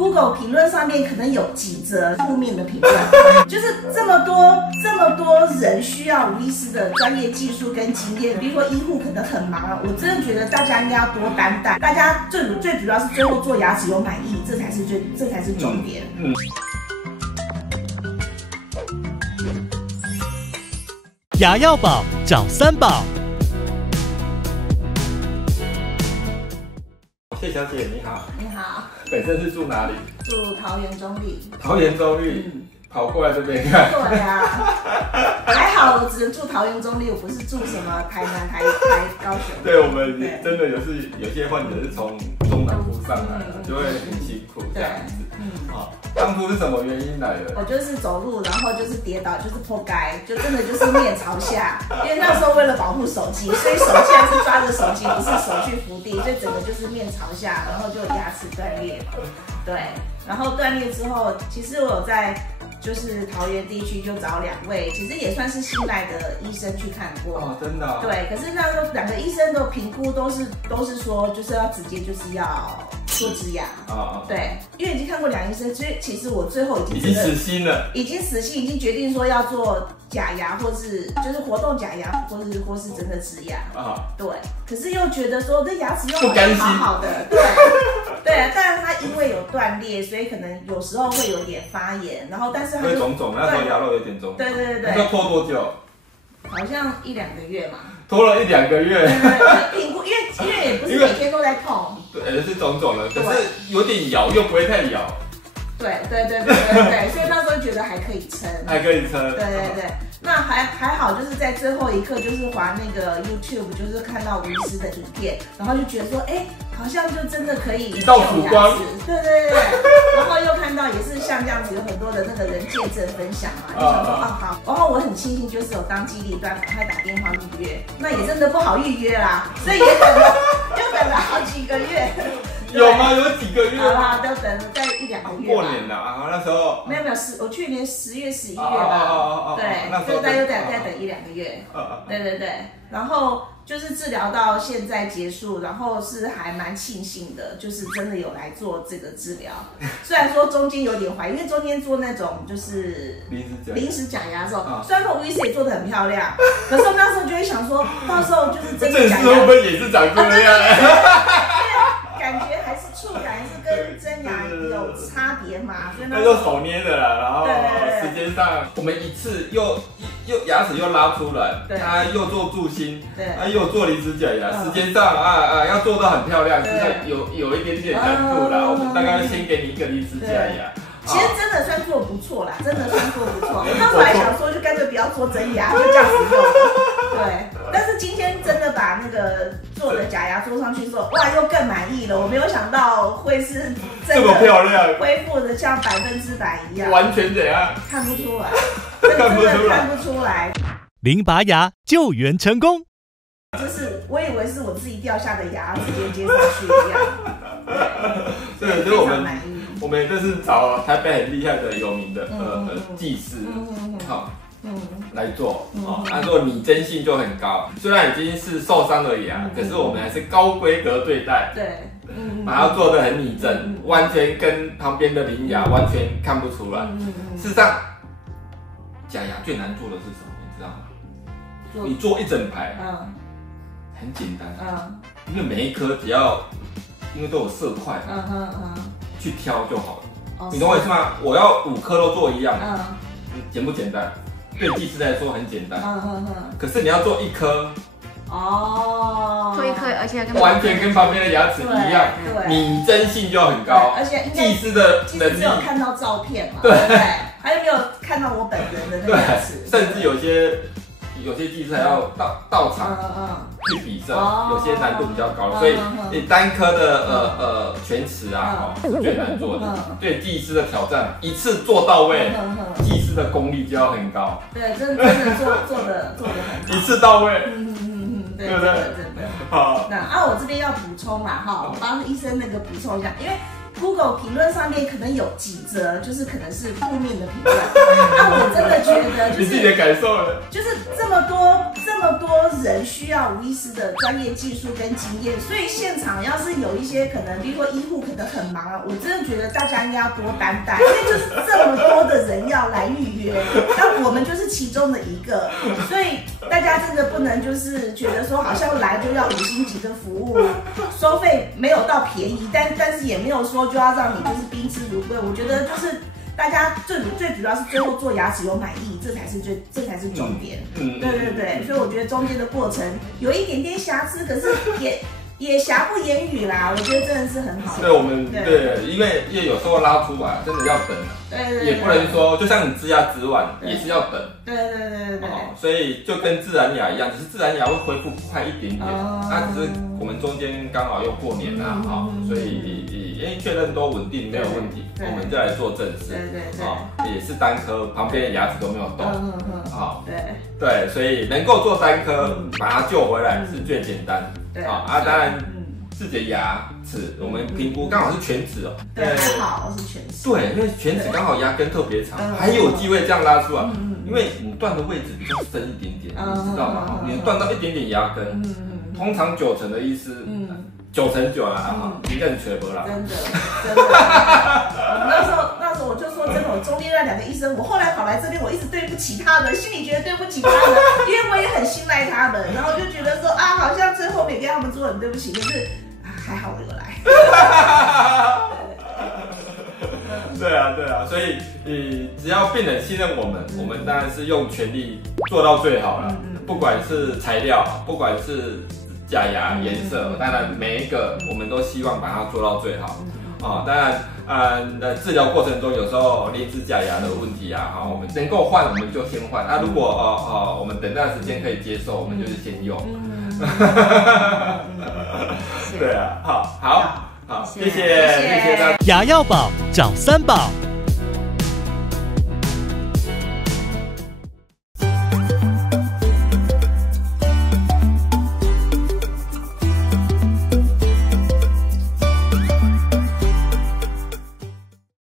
Google 评论上面可能有几则负面的评论，就是这么多人需要吴医师的专业技术跟经验，比如说医护可能很忙，我真的觉得大家应该要多担待，大家最主要是最后做牙齿有满意，这才是重点。牙药宝找三宝。谢小姐你好，你好，本身是住哪里？住桃园中立。桃园中立，跑过来这边看。对啊，还好我只能住桃园中立，我不是住什么台南、台高雄。对，我们真的有些患者是从中南部上来的，就会很辛苦这样子。好，当初是什么原因来的？我就是走路，然后就是跌倒，就是破街，就真的就是面朝下。因为那时候为了保护手机，所以手现在是抓着手机，不是手去扶地，所以整个就是面朝下，然后就牙齿断裂。对，然后断裂之后，其实我有在就是桃园地区就找2位，其实也算是信赖的医生去看过。哦，真的、哦。对，可是那时候2个医生的评估都是说，就是要直接就是要做植牙。对，因为已经看过2医生，所以其实我最后已经死心了，已经死心，已经决定说要做假牙，或是就是活动假牙，或是真的植牙。对，可是又觉得说这牙齿又好好的，对，但是它因为有断裂，所以可能有时候会有点发炎，然后但是它会肿肿，那时候牙肉有点肿。对。要拖多久？好像1-2个月嘛。拖了1-2个月。评估，因为也不是每天都在痛。对，是肿肿的，可是有点摇，又不会太摇。对，所以那时候觉得还可以撑。对，那还好，就是在最后一刻，就是滑那个 YouTube， 就是看到吴医师的影片，然后就觉得说，好像就真的可以一道曙光。对，然后又看到也是像这样子，有很多的那个人见证分享嘛，就想说好，然后我很庆幸就是有当机立断，赶快打电话预约，那也真的不好预约啦，所以也等了好几个月。有吗？有几个月？好啦，都等了大概1-2个月。过年了那时候没有，我去年10月、11月吧。对，就大概再等1-2个月。对，然后就是治疗到现在结束，然后是还蛮庆幸的，就是真的有来做这个治疗。虽然说中间有点怀疑，因为中间做那种就是临时假牙的时候，虽然说吴医师也做得很漂亮，可是我那时候就会想说，到时候就是真的假牙会不会也是长这样？感觉还是触感还是跟真牙有差别嘛，所以那就手捏的啦，然后时间上我们一次又牙齿又拉出来，又做助心，又做离子假牙，时间上要做到很漂亮，实在有一点点难度啦。我们大概先给你一个离子假牙。其实真的算做不错啦，真的算做不错。我当时还想说，就干脆不要做真牙，就这样子用。对，但是今天真的把那个做的假牙做上去之后，哇，又更满意了。我没有想到会是这么漂亮，恢复的像100%一样，完全怎样？看不出来，真的看不出来。0拔牙救援成功。就是我以为是我自己掉下的牙直接接上去一样。对，所以我们这是找台北很厉害的有名的技师，来做他做拟真性就很高，虽然已经是受伤的牙，可是我们还是高规格对待，把它做得很拟真，完全跟旁边的邻牙完全看不出来。事实上，假牙最难做的是什么？你知道吗？你做一整排，很简单，因为每一颗只要因为都有色块，去挑就好了。你懂我意思吗？我要5颗都做一样，简不简单？对技师来说很简单，可是你要做1颗，做1颗，而且完全跟旁边的牙齿一样，拟真性就很高，而且技师的能力，只有看到照片嘛，对，还有没有看到我本人的那个牙齿？甚至有些技师还要到场去比色，有些难度比较高，所以你单颗的全齿是最难做的，对技师的挑战，一次做到位，技师的功力就要很高。对，真的做得很好，一次到位。对，真的。好，那我这边要补充啦我帮医生那个补充一下，因为Google 评论上面可能有几则，就是可能是负面的评论。那我真的觉得，就是你自己的感受了，就是这么么多人需要吴医师的专业技术跟经验，所以现场要是有一些可能，比如说医护可能很忙啊，我真的觉得大家应该要多担待，因为就是这么多的人要来预约，那我们就是其中的一个，所以大家真的不能就是觉得说好像来就要5星级的服务，收费没有到便宜，但是也没有说就要让你就是宾至如归。我觉得就是大家最主要是最后做牙齿有满意，这才是重点。对，所以我觉得中间的过程有一点点瑕疵，可是也瑕不掩瑜啦，我觉得真的是很好。对，我们对，因为有时候拉出来真的要等，对，也不能说就像你植牙植完也是要等。对，所以就跟自然牙一样，只是自然牙会恢复快一点点，那只是我们中间刚好又过年啦，所以确认都稳定没有问题，我们就来做正式。对，也是单颗，旁边的牙齿都没有动。对，所以能够做单颗，把它救回来是最简单。当然自己的牙齿我们评估刚好是全齿哦。对，还好是全齿。对，因为全齿刚好牙根特别长，还有机会这样拉出来。因为你断的位置比较深一点点，你知道吗？你断到一点点牙根，通常90%的医师，9%啦，你认全不啦？真的。那时候我就说真的，我中间那2个医生，我后来跑来这边，我一直对不起他们，心里觉得对不起他们，因为我也很信赖他们，然后就觉得说啊，好像最后没跟他们做很对不起，可是还好我有来。对啊，所以只要病人信任我们，我们当然是用全力做到最好了。不管是材料，不管是假牙颜色，当然每一个我们都希望把它做到最好。当然，治疗过程中有时候临时假牙的问题啊，我们能够换我们就先换。如果我们等待时间可以接受，我们就是先用。对啊，好，谢谢大家。牙药宝找3宝。